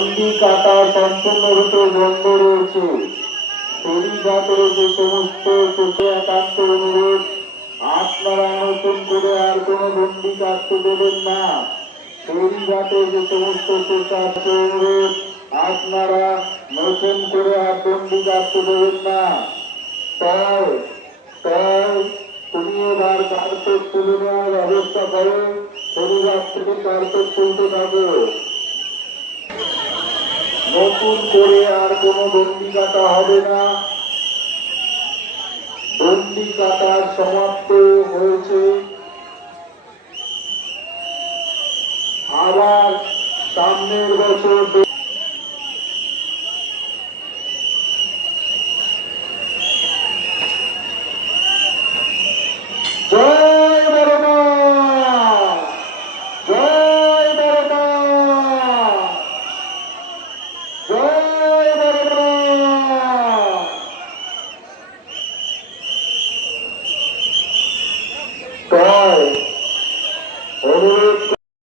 দণ্ডি কাটা সম্পূর্ণরূপে বন্ধ রয়েছে। ফেরিঘাটের যে সমস্ত চোখে একান্ত অনুরোধ, আপনারা নতুন করে আর কোনো দণ্ডি কাটতে দেবেন না। ফেরিঘাটে যে সমস্ত চোখে অনুরোধ, আপনারা নতুন করে আর দণ্ডি কাটতে দেবেন না। তাই তাই তুমি এবার কার্পেট তুলে নেওয়ার ব্যবস্থা করো। ফেরিঘাট থেকে কার্পেট তুলতে থাকো। নতুন করে আর কোনো দণ্ডি কাটা হবে না। দণ্ডি কাটা সমাপ্ত হয়েছে। আবার সামনের বছর জয় বড়মা, জয় বড়মা, জয় বড়মা। তাই